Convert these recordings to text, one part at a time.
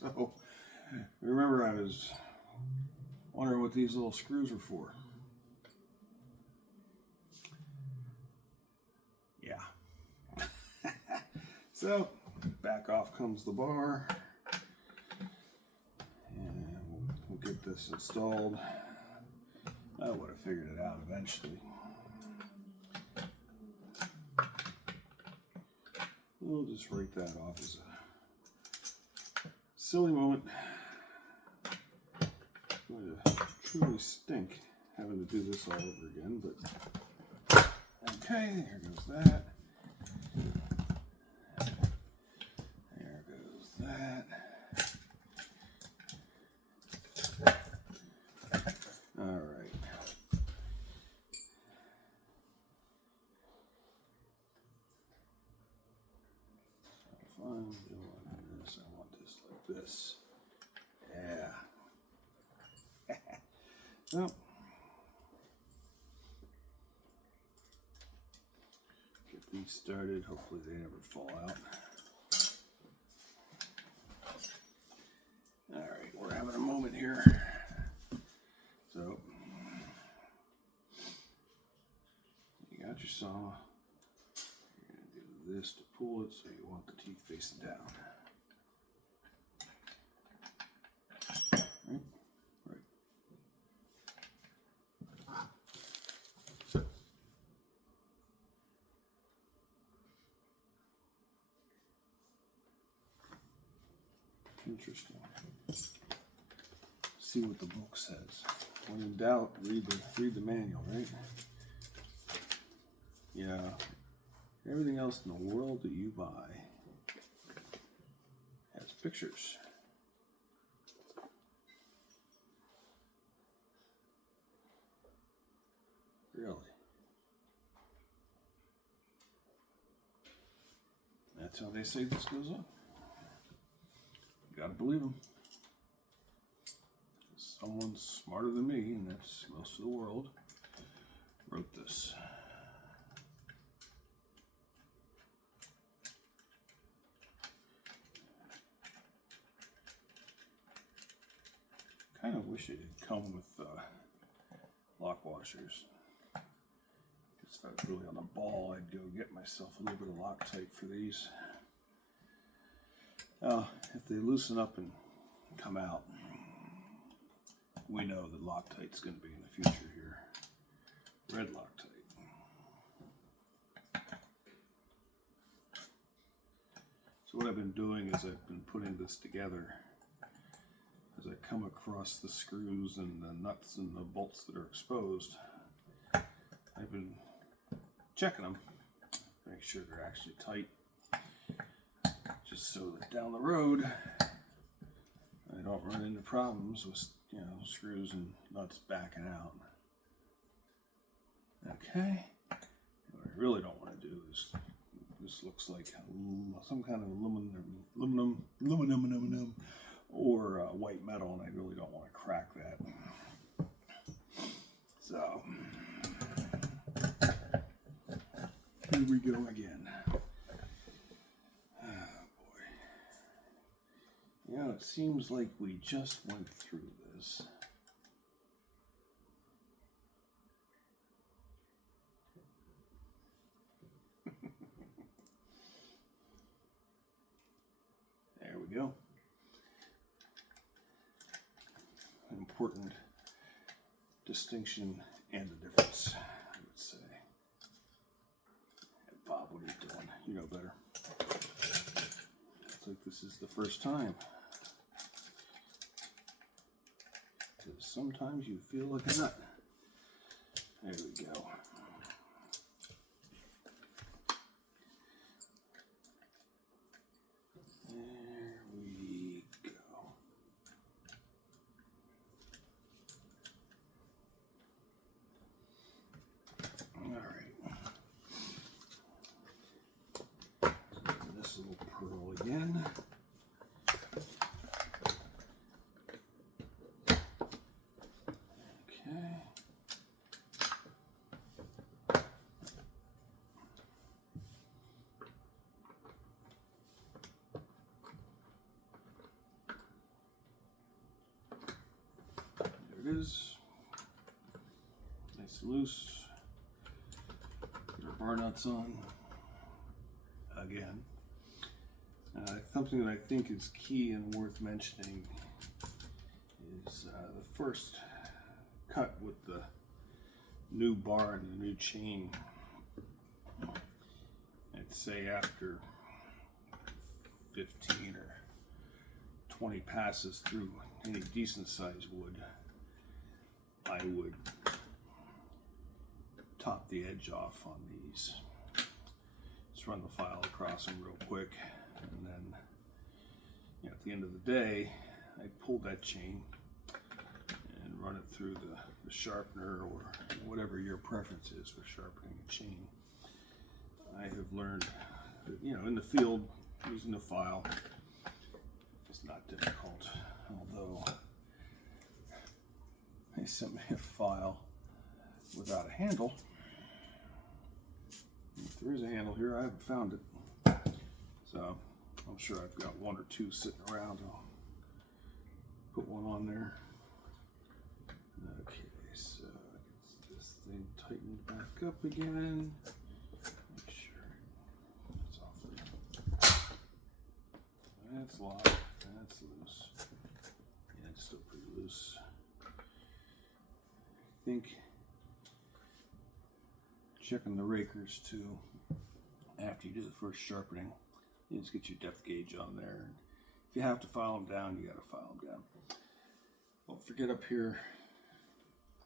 So, remember I was wondering what these little screws are for. Yeah. So, back off comes the bar. And we'll get this installed. I would have figured it out eventually. We'll just write that off as a silly moment. It's going to truly stink having to do this all over again, but okay, there goes that. There goes that. All right. So if I'm doing this, I want this like this. Yeah. So, get these started. Hopefully they never fall out. All right, we're having a moment here. So, you got your saw. You're going to do this to pull it, so you want the teeth facing down. Right? Right. Interesting. See what the book says. When in doubt, read the manual, right? Yeah. Everything else in the world that you buy has pictures. Really? That's how they say this goes on. You gotta believe them. Someone smarter than me, and that's most of the world, wrote this. Kind of wish it had come with lock washers. If I was really on the ball, I'd go get myself a little bit of Loctite for these. If they loosen up and come out, we know that Loctite's going to be in the future here. Red Loctite. So what I've been doing is I've been putting this together as I come across the screws and the nuts and the bolts that are exposed. I've been checking them, make sure they're actually tight, just so that down the road I don't run into problems with, you know, screws and nuts backing out. Okay, what I really don't want to do is, this looks like some kind of aluminum or white metal, and I really don't want to crack that. So, here we go again. Oh boy. You know, it seems like we just went through this. There we go. An important distinction and a difference, I would say. Hey, Bob, what are you doing? You know better. Looks like this is the first time. Because sometimes you feel like a nut. There we go. There we go. All right. This little pearl again. Okay. it is. Nice and loose. Get our bar nuts on again. Something that I think is key and worth mentioning is the first cut with the new bar and the new chain. I'd say after 15 or 20 passes through any decent sized wood, I would top the edge off on these. Just run the file across them real quick, and then at the end of the day, I pull that chain and run it through the sharpener or whatever your preference is for sharpening a chain. I have learned that, in the field, using the file is not difficult, although they sent me a file without a handle. If there is a handle here, I haven't found it. So I'm sure I've got one or two sitting around. I'll put one on there. Okay, so get this thing tightened back up again. Make sure it's off there. That's locked. That's loose. Yeah, it's still pretty loose. I think checking the rakers too after you do the first sharpening. You just get your depth gauge on there. If you have to file them down, you got to file them down. Don't forget up here,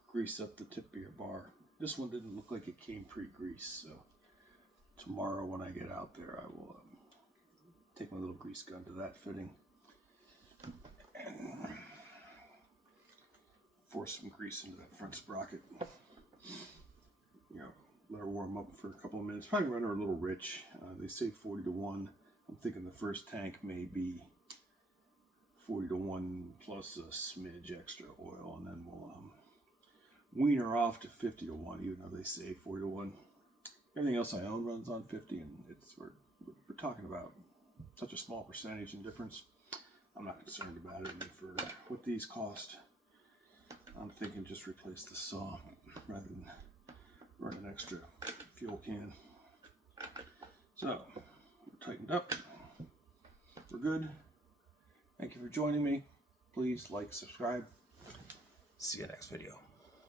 grease up the tip of your bar. This one didn't look like it came pre-greased, so tomorrow when I get out there, I will take my little grease gun to that fitting and force some grease into that front sprocket. Let her warm up for a couple of minutes. Probably run her a little rich. They say 40 to 1. I'm thinking the first tank may be 40 to 1 plus a smidge extra oil, and then we'll wean her off to 50 to 1, even though they say 40 to 1. Everything else I own runs on 50, and we're talking about such a small percentage in difference. I'm not concerned about it. And for what these cost, I'm thinking just replace the saw rather than run an extra fuel can. So, we're tightened up. We're good. Thank you for joining me. Please like, subscribe. See you next video.